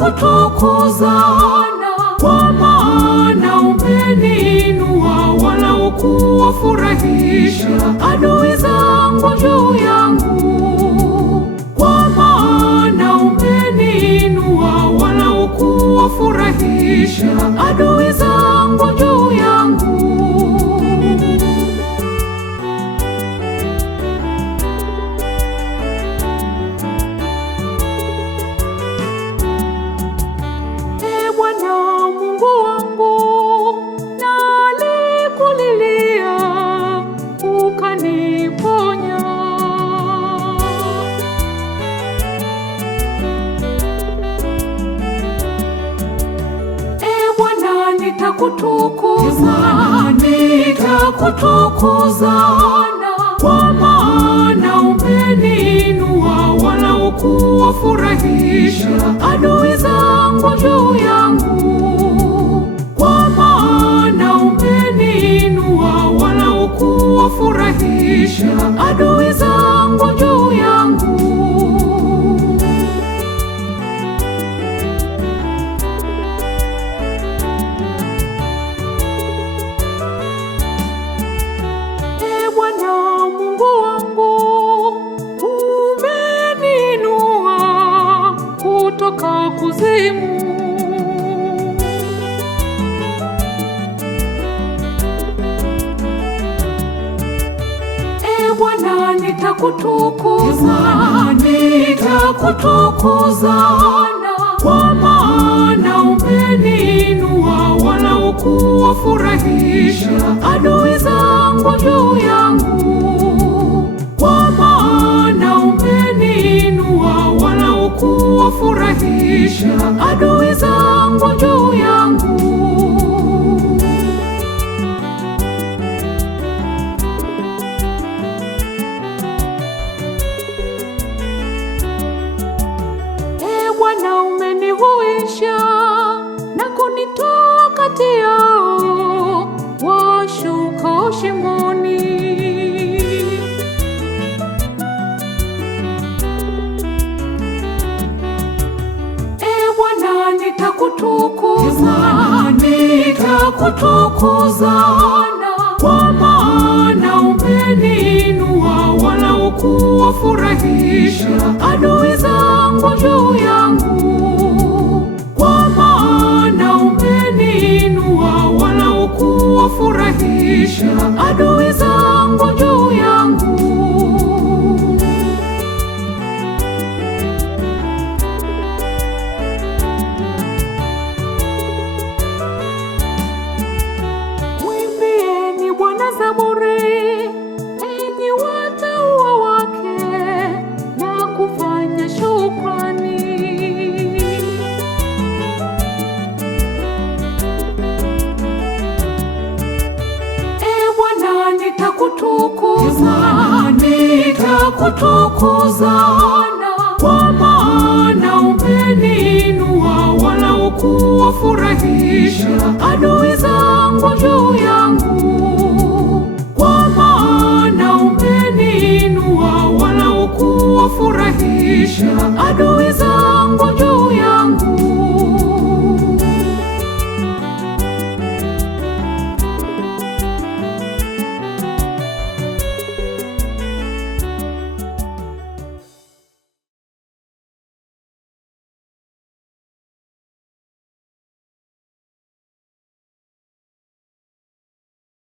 nitakutukuza, kwa maana umeniinua wala hukuwafurahisha adui zangu juu yangu. Kwa maana umeniinua wala hukuwafurahisha adui zangu juu yangu. Nitakutukuza, kwa maana umeniinua wala hukuwafurahisha adui zangu juu yangu. Kwa maana umeniinua wala hukuwafurahisha adui zangu juu yangu. Kutoka kuzimu, Bwana nitakutukuza, kwa maana umeniinua wala hukuwafurahisha adui zangu juu yangu. Kwa maana umeniinua wala hukuwafurahisha adui zangu juu yangu. Bwana umenihuisha na kunitoa kati yao washukao shimoni. Bwana nitakutukuza, kwa maana umeniinua wala hukuwafurahisha adui zangu juu yangu. Kwa maana umeniinua wala hukuwafurahisha adui zangu juu yangu. Mwimbieni Bwana zaburi, enyi watauwa wake, na kufanya shukrani. Bwana nitakutukuza, kwa maana umeniinua wala hukuwafurahisha adui zangu juu yangu. Kwa maana umeniinua wala hukuwafurahisha adui